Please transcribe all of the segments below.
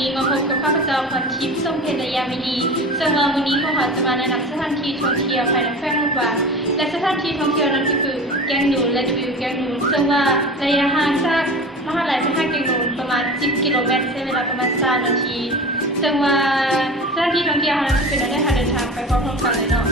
นี้มาพบกับข้าพเจ้าพรทิพย์ทรงเพชรยามินีซึ่งวันนี้พวกเราจะมาแนะนำสถานที่ท่องเที่ยวภายในแขวงมุกดาหารและสถานที่ท่องเที่ยวนั้นก็คือแกงนูนและวิวแกงนูนซึ่งว่าระยะห่างจากมหาลัยไปหาแกงนูนประมาณ10 กิโลเมตรใช้เวลาประมาณ3 นาทีซึ่งว่าสถานที่ท่องเที่ยวนั้นจะเป็นได้เดินทางไปพร้อมๆกันเลยเนาะ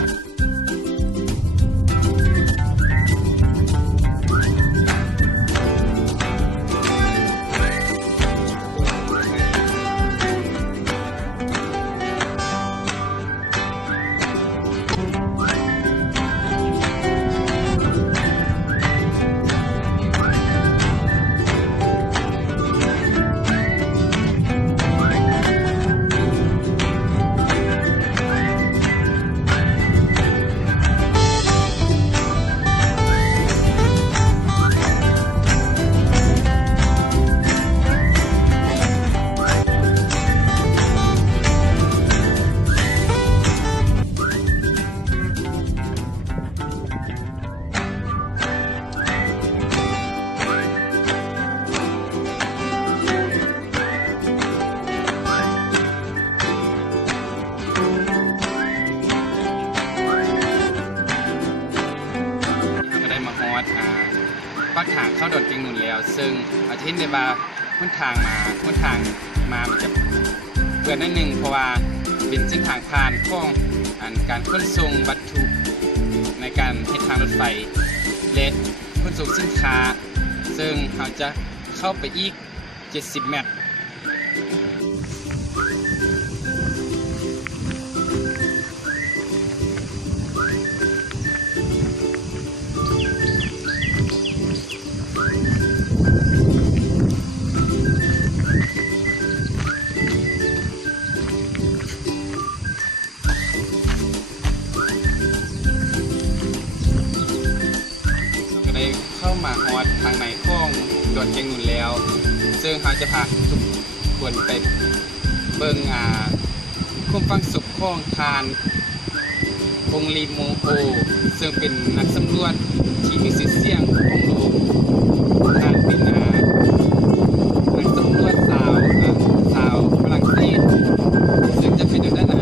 ปากทางเข้าดอนแกงนูนแล้วซึ่งอาจจะเห็นได้ว่าหุ้นทางมามันจะเปื่อนนิดนึงเพราะว่าเป็นเส้นทางผ่านของการขนส่งวัตถุในการเฮ็ดทางรถไฟและขนส่งสินค้าซึ่งเราจะเข้าไปอีก70 เมตรเข้ามาฮอดทางในข้องดอนแกงนูนแล้วซึ่งเราจะพาทุกคนไปเบิ่งคุ้มฟังสุขของทานองลีโมโอซึ่งเป็นนักสำรวจที่มีชื่อเสียงของโลกการเป็นนักสำรวจสาวฝรั่งเศสซึ่งจะเป็นด้านนั้น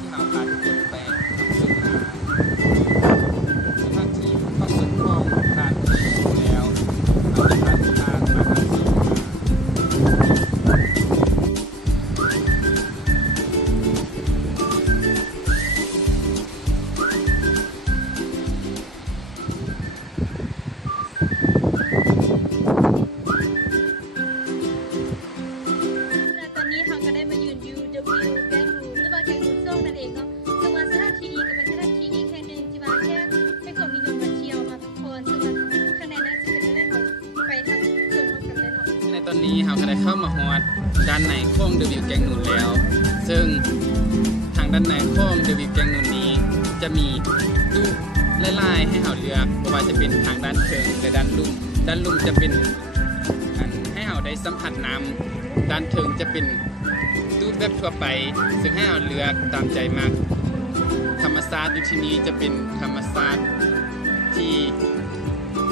ที่เราพาทุกคนไปทำสถานที่ความสุขของทานแล้วเราจะพาทุกท่านมาทำสิ่งตอนนี้เราก็ได้มายืนวิวแกงนูนหรือว่าแกงนูนส้มนั่นเองเนาะซึ่งว่าสถานที่นี้ก็เป็นสถานที่อีกแห่งหนึ่งที่ว่าให้คนนิยมมาเที่ยวมาพักผ่อนซึ่งว่าข้างในนั้นจะเป็นอะไรของไปทำชมกันเลยเนาะในตอนนี้เราก็ได้เข้ามาฮอดด้านในของเดวิวแกงนูนแล้วซึ่งทางด้านในของเดวิวแกงนูนนี้จะมีตู้ลายๆให้เราเลือกไม่ว่าจะเป็นทางด้านเชิงและด้านลุ่มจะเป็นให้เราได้สัมผัสน้ำด้านเชิงจะเป็นตู้แบบทั่วไปซึ่งให้เราเลือกตามใจมากธรรมชาติอยู่ที่นี้จะเป็นธรรมชาติที่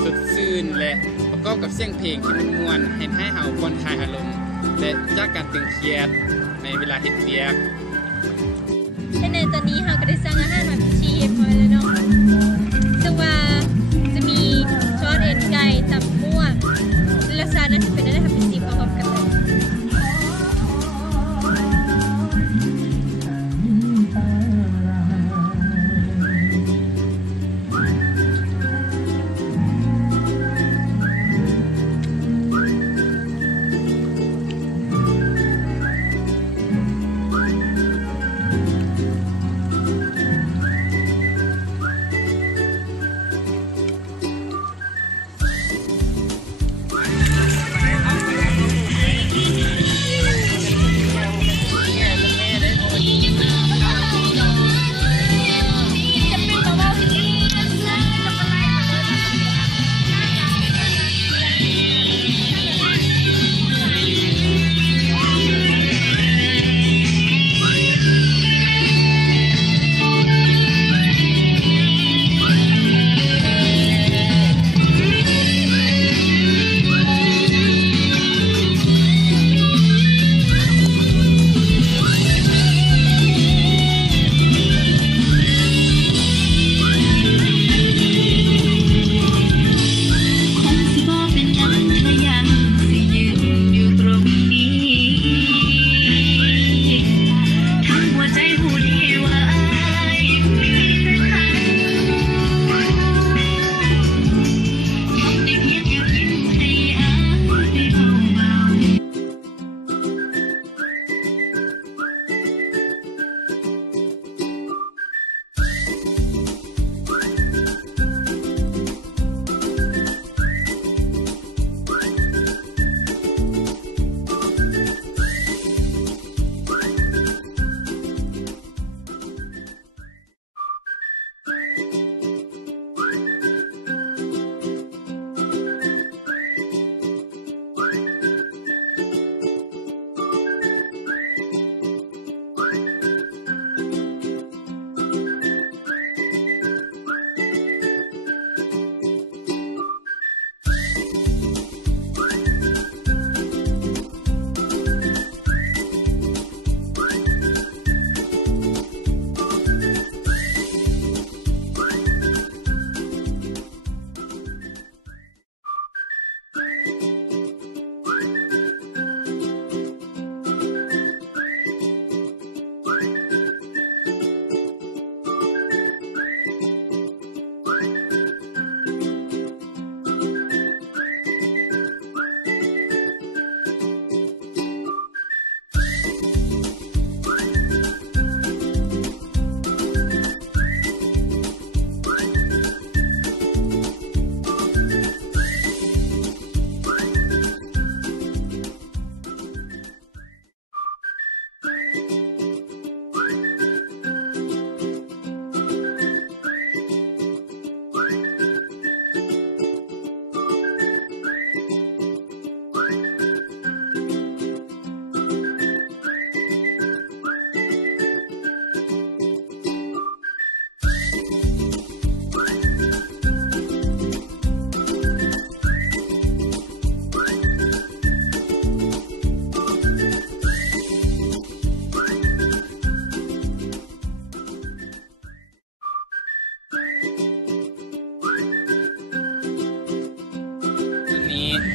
สดชื่นและประกอบกับเสียงเพลงที่มันม่วนให้เราผ่อนคลายอารมณ์และจากการตึงเครียดในเวลาเฮ็ดเวียก ในตอนนี้เราก็ได้สั่งอาหารมาพิเศษพอแล้ว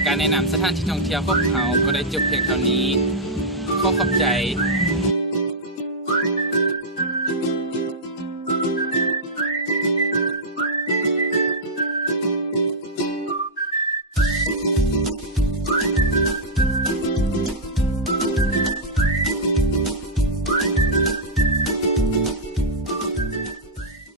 การแนะนำสถานที่ท่องเที่ยวของเขาก็ได้จบเพียงเท่านี้ขอขอบใจ